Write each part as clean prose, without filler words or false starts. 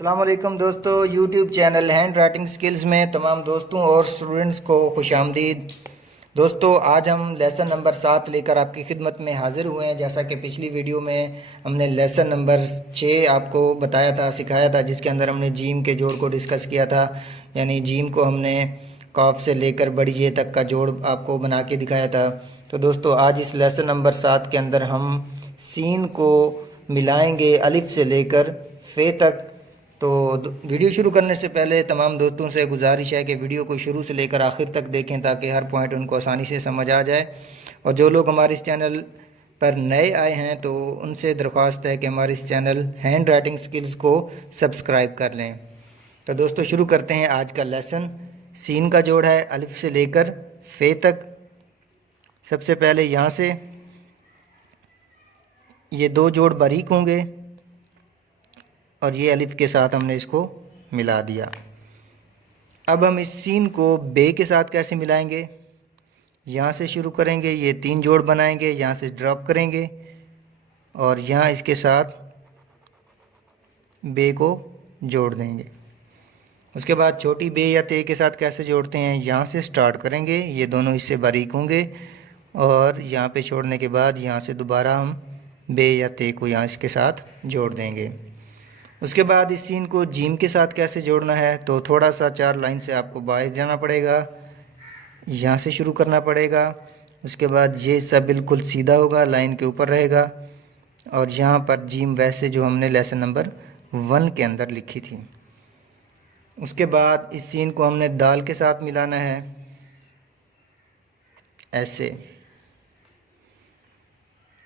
अस्सलाम वालेकुम दोस्तों, YouTube channel hand writing skills में तमाम दोस्तों और स्टूडेंट्स को खुशामदीद। दोस्तों, आज हम लेसन नंबर 7 लेकर आपकी खिदमत में हाज़िर हुए हैं। जैसा कि पिछली वीडियो में हमने लेसन नंबर 6 आपको बताया था, सिखाया था, जिसके अंदर हमने जीम के जोड़ को डिस्कस किया था। यानी जीम को हमने कॉफ से लेकर बड़ी जे तक का जोड़ आपको बना के दिखाया था। तो दोस्तों, आज इस लेसन नंबर 7 के अंदर हम सीन को मिलाएंगे अलिफ से लेकर फ़े तक। तो वीडियो शुरू करने से पहले तमाम दोस्तों से गुजारिश है कि वीडियो को शुरू से लेकर आखिर तक देखें ताकि हर पॉइंट उनको आसानी से समझ आ जाए। और जो लोग हमारे इस चैनल पर नए आए हैं तो उनसे दरख्वास्त है कि हमारे इस चैनल हैंड राइटिंग स्किल्स को सब्सक्राइब कर लें। तो दोस्तों, शुरू करते हैं आज का लेसन। सीन का जोड़ है अलिफ से लेकर फ़े तक। सबसे पहले यहाँ से ये दो जोड़ बारीक होंगे और ये अलिफ के साथ हमने इसको मिला दिया। अब हम इस सीन को बे के साथ कैसे मिलाएंगे? यहाँ से शुरू करेंगे, ये 3 जोड़ बनाएंगे, यहाँ से ड्रॉप करेंगे और यहाँ इसके साथ बे को जोड़ देंगे। उसके बाद छोटी बे या ते के साथ कैसे जोड़ते हैं? यहाँ से स्टार्ट करेंगे, ये दोनों इससे बारीक होंगे और यहाँ पे छोड़ने के बाद यहाँ से दोबारा हम बे या ते को यहाँ इसके साथ जोड़ देंगे। उसके बाद इस सीन को जीम के साथ कैसे जोड़ना है? तो थोड़ा सा 4 लाइन से आपको बाहर जाना पड़ेगा, यहाँ से शुरू करना पड़ेगा। उसके बाद ये सब बिल्कुल सीधा होगा, लाइन के ऊपर रहेगा और यहाँ पर जीम वैसे जो हमने लेसन नंबर 1 के अंदर लिखी थी। उसके बाद इस सीन को हमने दाल के साथ मिलाना है, ऐसे।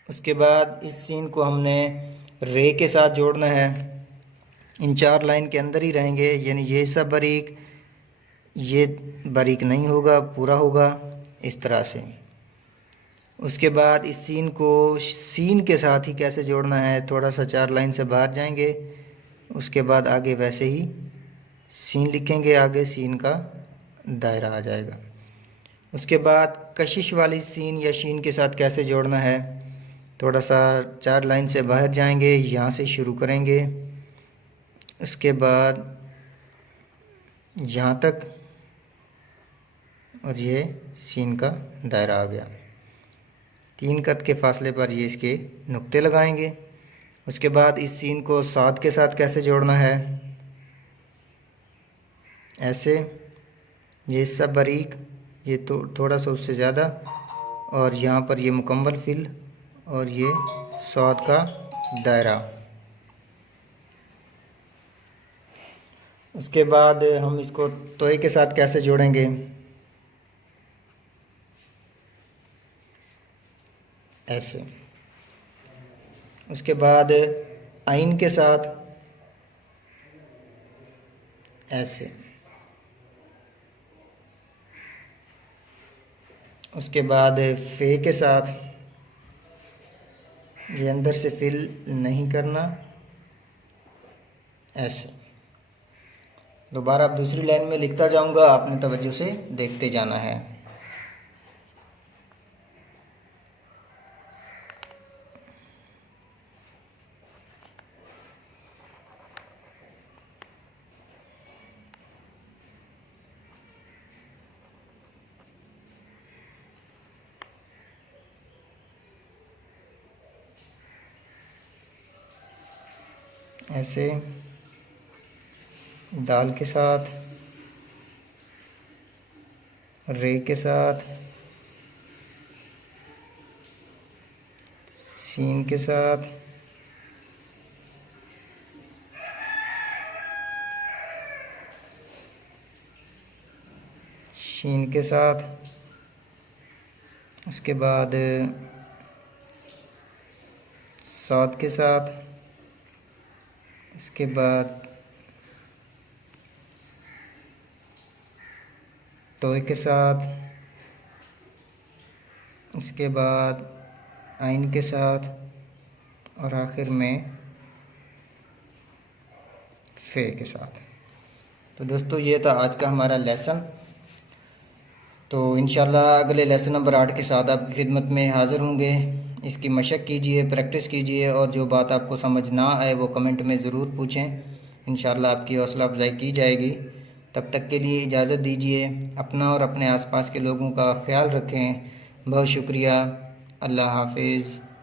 उसके बाद इस सीन को हमने रे के साथ जोड़ना है। इन 4 लाइन के अंदर ही रहेंगे, यानी ये सब बारीक, ये बारीक नहीं होगा, पूरा होगा इस तरह से। उसके बाद इस सीन को सीन के साथ ही कैसे जोड़ना है? थोड़ा सा 4 लाइन से बाहर जाएंगे, उसके बाद आगे वैसे ही सीन लिखेंगे, आगे सीन का दायरा आ जाएगा। उसके बाद कशिश वाली सीन या शीन के साथ कैसे जोड़ना है? थोड़ा सा 4 लाइन से बाहर जाएंगे, यहाँ से शुरू करेंगे, उसके बाद यहाँ तक और ये सीन का दायरा आ गया। 3 कद के फासले पर ये इसके नुक्ते लगाएंगे। उसके बाद इस सीन को साथ के साथ कैसे जोड़ना है? ऐसे, ये सब बारीक, ये तो थोड़ा सा उससे ज़्यादा और यहाँ पर ये मुकम्मल फिल और ये साथ का दायरा। उसके बाद हम इसको तोय के साथ कैसे जोड़ेंगे? ऐसे। उसके बाद आइन के साथ ऐसे। उसके बाद फ़े के साथ ये अंदर से फिल नहीं करना, ऐसे। दोबारा अब दूसरी लाइन में लिखता जाऊंगा, आपने तवज्जो से देखते जाना है। ऐसे दाल के साथ, रे के साथ, सीन के साथ, शीन के साथ। उसके बाद साथ के साथ। इसके बाद तोय के साथ। इसके बाद आइन के साथ और आखिर में फ़े के साथ। तो दोस्तों, ये था आज का हमारा लेसन। तो इंशाल्लाह अगले लेसन नंबर 8 के साथ आपकी खिदमत में हाज़िर होंगे। इसकी मशक कीजिए, प्रैक्टिस कीजिए और जो बात आपको समझ ना आए वो कमेंट में ज़रूर पूछें। इंशाल्लाह आपकी हौसला अफजाई की जाएगी। तब तक के लिए इजाज़त दीजिए। अपना और अपने आसपास के लोगों का ख्याल रखें। बहुत शुक्रिया। अल्लाह हाफिज़।